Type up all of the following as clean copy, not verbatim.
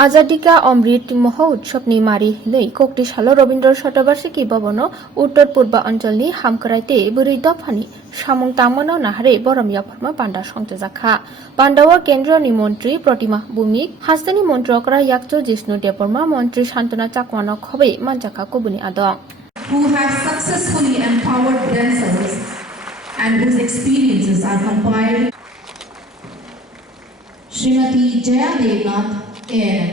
आजादी का अमृत महोत्सव नि मारी नै कोक्टिसालो रवीन्द्र शतबार्षिकी भवन उत्तर पूर्व अंचलनि हामखराइते बुरै दफानि सामुं तामनो नाहारे बरम याफरमा पांडा संजाखा पांडावा केन्द्रनि मन्त्री प्रतिमा भूमिक हास्तानि मन्त्रकरा याक्चो जिष्णु देवबर्मा मन्त्री शान्तना चाकवानो खबै मानजाखा कुबुनि आदं who have successfully empowered themselves and whose experiences are compiled. Srimati Jaya Devnath AN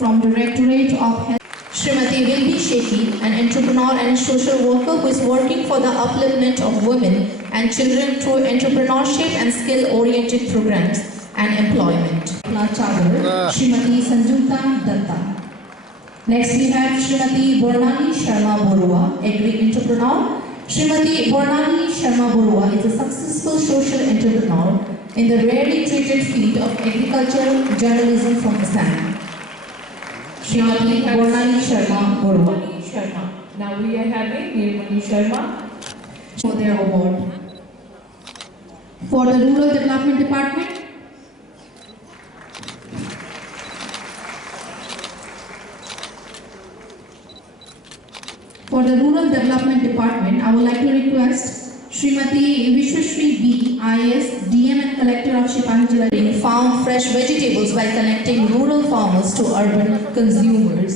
from Directorate of Health. Srimati Wilbi Shetty, an entrepreneur and social worker who is working for the upliftment of women and children through entrepreneurship and skill-oriented programs and employment. Srimati Sanjukta Datta. Next we have Srimati Bornani Sharma Borua, agri entrepreneur. Srimati Bornani Sharma Borua is a successful social entrepreneur in the rarely treated field of agricultural journalism from Assam. Srimati Bornani Sharma Borua. Now we are having Nirmani Sharma for their award. For the Rural Development Department, I would like to request Srimati Vishwashri B, IS, DM and Collector of Shipanjala, found fresh vegetables by connecting rural farmers to urban consumers.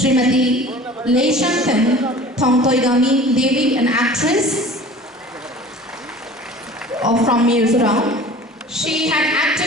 Srimati Leishankan Thongtoigami Devi, an actress from Mizoram. She had acted.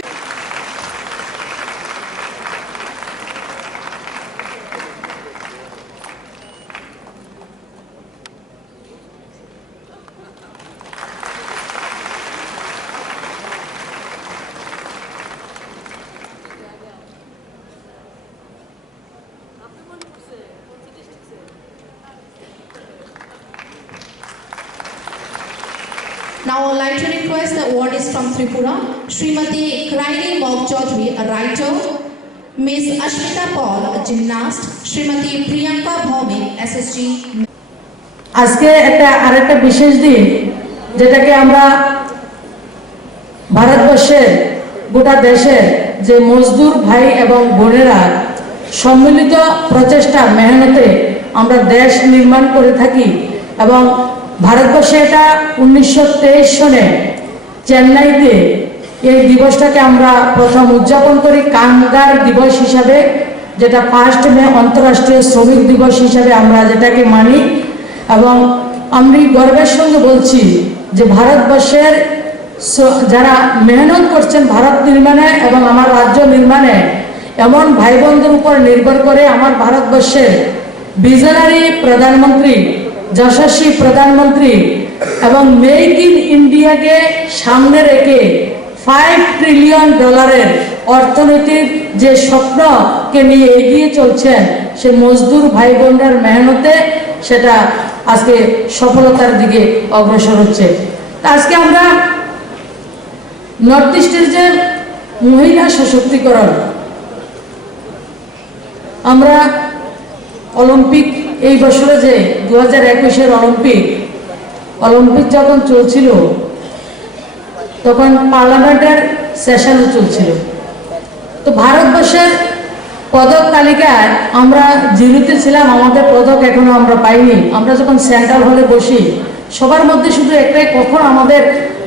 Now I would like to request the award is from Tripura, Srimati Kraini Mahotsav, a writer, Ms. Ashmita Paul, a gymnast, Srimati Priyanka Bhaumik, SSG. আজকে আরেকটা বিশেষ দিন যেটাকে আমরা ভারতবর্ষের গোটা দেশের যে মজদুর ভাই এবং বোনেরা সম্মিলিত প্রচেষ্টা মেহনতে আমরা দেশ নির্মাণ করে থাকি এবং ভারতবর্ষে এটা 1923 সনে চেন্নাইতে এই দিবসটাকে আমরা প্রথম উদযাপন করি কামগার দিবস হিসাবে, যেটা 1 মে আন্তর্জাতিক শ্রমিক দিবস হিসাবে আমরা যেটাকে মানি। এবং আমি গর্বের সঙ্গে বলছি যে ভারতবর্ষের যারা মেহনত করছেন ভারত নির্মাণে এবং আমার রাজ্য নির্মাণে, এমন ভাই বোনদের উপর নির্ভর করে আমার ভারতবর্ষের ভিশনারি প্রধানমন্ত্রী, যশস্বী প্রধানমন্ত্রী এবং মেক ইন ইন্ডিয়াকে সামনে রেখে $5 ট্রিলিয়ন অর্থনৈতিক যে স্বপ্নকে নিয়ে এগিয়ে চলছেন, সে মজদুর ভাই বোনদের মেহনতে সেটা আজকে সফলতার দিকে অগ্রসর হচ্ছে। আজকে আমরা নর্থ ইস্টের যে মহিলা সশক্তিকরণ, আমরা অলিম্পিক এই বছরে যে 2021-এর অলিম্পিক যখন চলছিল তখন পার্লামেন্টের সেশনও চলছিল। তো ভারতবর্ষের পদক তালিকায় আমরা জিরোতে ছিলাম, আমাদের পদক এখনো আমরা পাইনি। আমরা যখন সেন্ট্রাল হলে বসি সবার মধ্যে শুধু একটাই, কখন আমাদের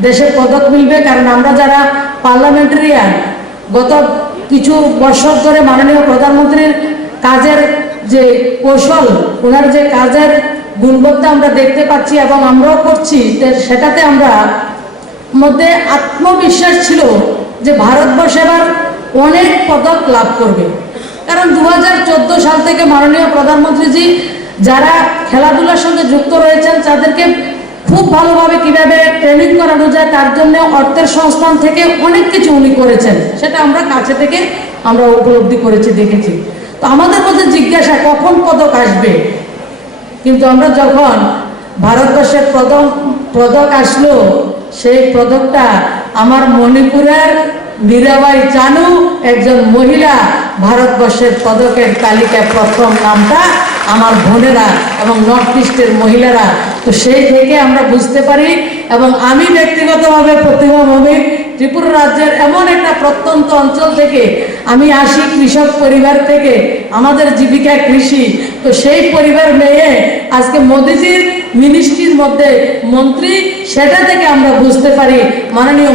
দেশের পদক মিলবে, কারণ আমরা যারা পার্লামেন্টারিয়ান গত কিছু বছর ধরে মাননীয় প্রধানমন্ত্রীর কাজের যে কৌশল, ওনার যে কাজের গুণবত্তা আমরা দেখতে পাচ্ছি এবং আমরাও করছি, সেটাতে আমরা মধ্যে আত্মবিশ্বাস ছিল যে ভারতবর্ষ এবার অনেক পদক লাভ করবে। কারণ 2014 সাল থেকে মাননীয় প্রধানমন্ত্রীজি যারা খেলাধুলার সঙ্গে যুক্ত রয়েছেন তাদেরকে খুব ভালোভাবে কিভাবে ট্রেনিং করানো যায় তার জন্য অর্থের সংস্থান থেকে অনেক কিছু উনি করেছেন, সেটা আমরা কাছে থেকে আমরা উপলব্ধি করেছি, দেখেছি। তো আমাদের মধ্যে জিজ্ঞাসা কখন পদক আসবে, কিন্তু আমরা যখন ভারতবর্ষের পদক আসলো, সেই পদকটা আমার মণিপুরের মীরাবাই চানু, একজন মহিলা, ভারতবর্ষের পদকের তালিকায় প্রথম নামটা আমার বোনেরা এবং নর্থ ইস্টের মহিলারা তো সেই থেকে আমরা বুঝতে পারি, এবং আমি ব্যক্তিগতভাবে প্রতিভাভাবে ত্রিপুরা রাজ্যের এমন একটা প্রত্যন্ত অঞ্চল থেকে আমি আসি, কৃষক পরিবার থেকে, আমাদের জীবিকা কৃষি। তো সেই পরিবার মেয়ে আজকে মোদিজির মিনিস্ট্রির মধ্যে মন্ত্রী, সেটা থেকে আমরা বুঝতে পারি মাননীয়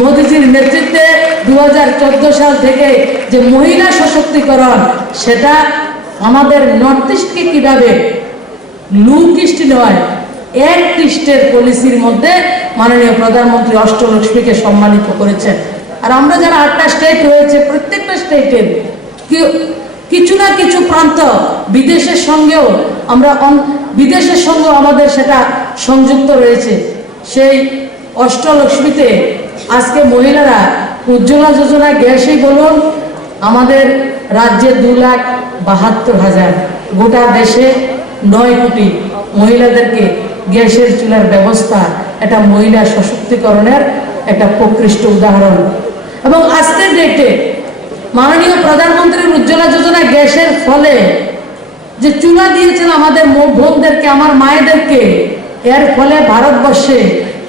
মোদিজির নেতৃত্বে 2014 সাল থেকে যে মহিলা সশক্তিকরণ, সেটা আমাদের নর্থ ইস্টকে কীভাবে লুকিস্ট নয়, এক খ্রিস্টের পলিসির মধ্যে মাননীয় প্রধানমন্ত্রী অষ্টলক্ষ্মীকে সম্মানিত করেছেন। আর আমরা যারা 8টা স্টেট রয়েছে, প্রত্যেকটা স্টেটের কিছু না কিছু প্রান্ত বিদেশের সঙ্গেও আমাদের সেটা সংযুক্ত রয়েছে। সেই অষ্টলক্ষ্মীতে আজকে মহিলারা উজ্জ্বলা যোজনা গ্যাসই বলুন, আমাদের রাজ্যে 2,72,000, গোটা দেশে 9 কোটি মহিলাদেরকে গ্যাসের চুলার ব্যবস্থা, এটা মহিলা সশক্তিকরণের একটা প্রকৃষ্ট উদাহরণ। এবং আজকের ডেটে মাননীয় প্রধানমন্ত্রীর উজ্জ্বলা যোজনা গ্যাসের ফলে যে চুলা দিয়েছেন আমাদের বোনদেরকে, আমার মায়েদেরকে, এর ফলে ভারতবর্ষে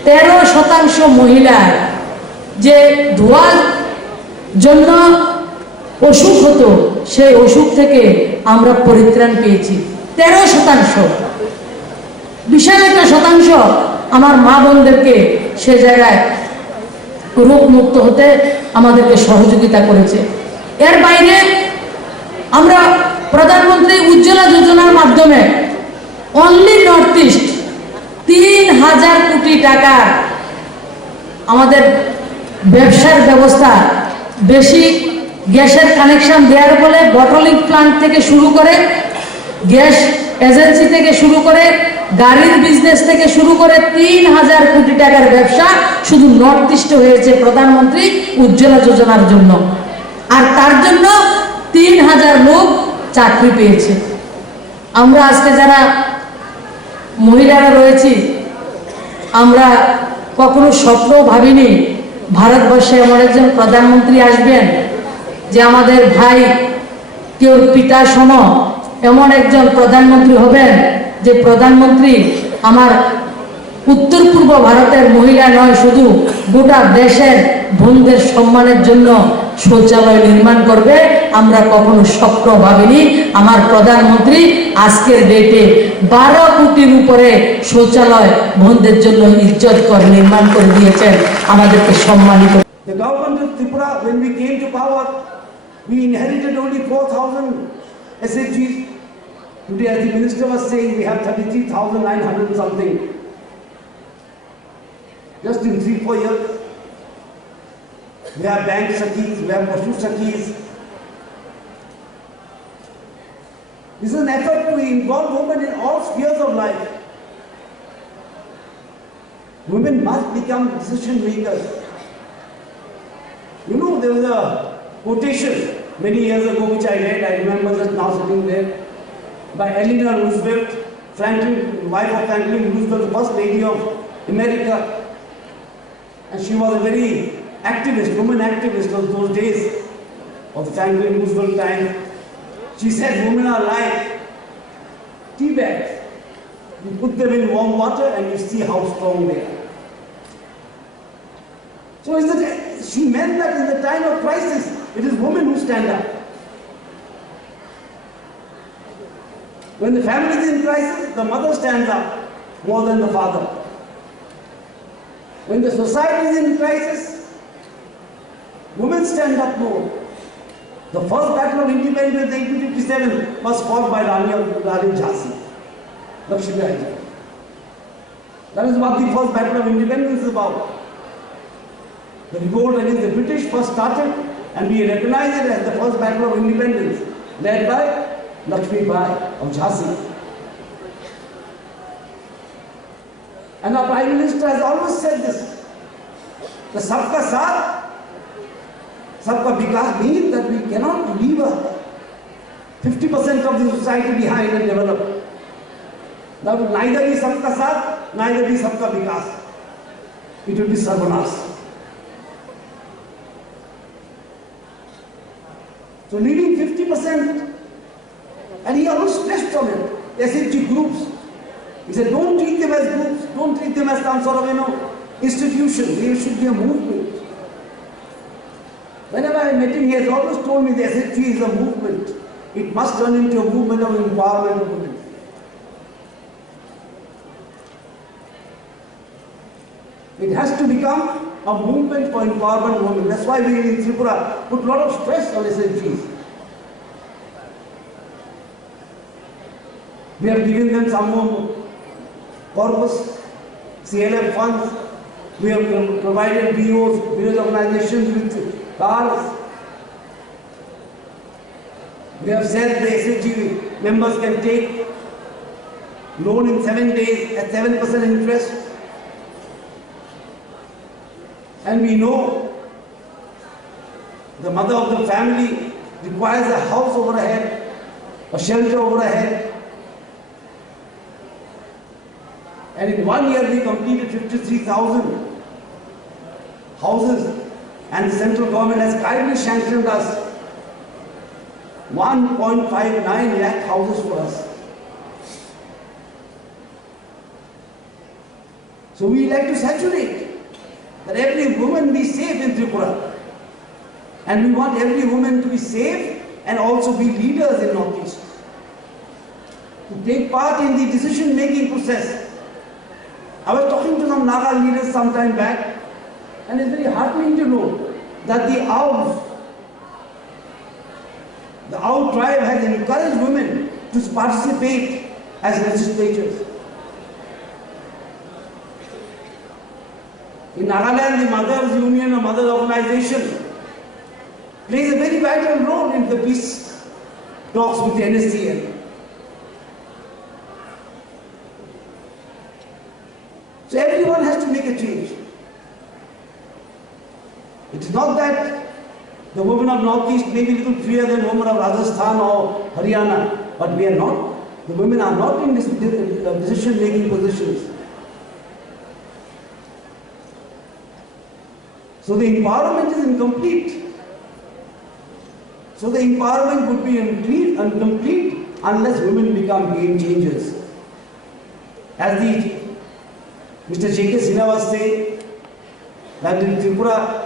13% মহিলা যে ধোঁয়ার জন্য অসুখ হতো, সেই অসুখ থেকে আমরা পরিত্রাণ পেয়েছি। 13%, বিশাল একটা শতাংশ আমার মা বোনদেরকে সে জায়গায় রোগ মুক্ত হতে আমাদেরকে সহযোগিতা করেছে। এর বাইরে আমরা প্রধানমন্ত্রী উজ্জ্বলা যোজনার মাধ্যমে অনলি নর্থ ইস্ট 3,000 কোটি টাকা আমাদের ব্যবসার ব্যবস্থা, বেশি গ্যাসের কানেকশন দেওয়ার ফলে বটলিং প্লান্ট থেকে শুরু করে, গ্যাস এজেন্সি থেকে শুরু করে, গাড়ির বিজনেস থেকে শুরু করে 3,000 কোটি টাকার ব্যবসা শুধু নর্থ ইস্টে হয়েছে প্রধানমন্ত্রী উজ্জ্বলা যোজনার জন্য। আর তার জন্য 3,000 লোক চাকরি পেয়েছে। আমরা আজকে যারা মহিলারা রয়েছি, আমরা কখনো স্বপ্নও ভাবিনি ভারতবর্ষে এমন একজন প্রধানমন্ত্রী আসবেন যে আমাদের ভাই কেউ পিতা সম এমন একজন প্রধানমন্ত্রী হবেন, যে প্রধানমন্ত্রী আমার উত্তর পূর্ব ভারতের মহিলা নয়, শুধু গোটা দেশের বোনদের সম্মানের জন্য শৌচালয় নির্মাণ করবে। আমরা কখনো স্বপ্ন ভাবিনি। আমার প্রধানমন্ত্রী আজকের ডেটে 12 কোটির উপরে শৌচালয় বোনদের জন্য ইজ্জত করে নির্মাণ করে দিয়েছেন, আমাদেরকে সম্মানিত। The government of Tripura, when we came to power, we inherited only 4,000 SHGs. Today, as the minister was saying, we have 33,900 something. Just in 3-4 years. We have bank sakis, we have Pashu sakis. This is an effort to involve women in all spheres of life. Women must become decision makers. You know, there was a quotation many years ago which I read, I remember just now sitting there, by Eleanor Roosevelt, wife of Franklin Roosevelt, the first lady of America. And she was a very activist, woman activist of those days, of the Franklin Roosevelt time. She said women are like tea bags. You put them in warm water and you see how strong they are. So she meant that in the time of crisis, it is women who stand up. When the family is in crisis, the mother stands up more than the father. When the society is in crisis, women stand up more. The first battle of independence in 1857 was fought by Rani Jhansi, Lakshmi. That is what the first battle of independence is about. The revolt against the British first started, and we recognize it as the first battle of independence, led by Lakshmi Bai of Jhansi. And our Prime Minister has always said this, the Sabka Saath, Sabka Vikas means that we cannot leave 50% of the society behind and develop. That will neither be Sabka Saath, neither be Sabka Vikas. It will be Sarvanas. So leaving 50%, and he always stressed on it, SHG groups. He said, don't treat them as groups, don't treat them as some sort of, institution. There should be a movement. Whenever I met him, he has always told me the SHG is a movement. It must turn into a movement of empowerment of women. It has to become a movement for empowerment of women. That's why we in Tripura put a lot of stress on SHGs. We have given them some more corpus, CLF funds. We have provided BOs, village organizations with cars. We have said the SHG members can take loan in 7 days at 7% interest. And we know the mother of the family requires a house over her head, a shelter over her head. And in 1 year we completed 53,000 houses, and the central government has kindly sanctioned us 1.59 lakh houses for us. So we like to saturate that every woman be safe in Tripura. And we want every woman to be safe and also be leaders in Northeast. To take part in the decision-making process. I was talking to some Naga leaders some time back, and it's very heartening to know that the Owl tribe has encouraged women to participate as legislators. In Nagaland, the Mothers Union or Mothers Organization plays a very vital role in the peace talks with the NSCN. So everyone has to make a change. It is not that the women of Northeast may be a little freer than women of Rajasthan or Haryana, but we are not. The women are not in decision-making positions. So the empowerment is incomplete. So the empowerment would be incomplete unless women become game changers. As Mr. J.K. Sinha was saying, that in Tripura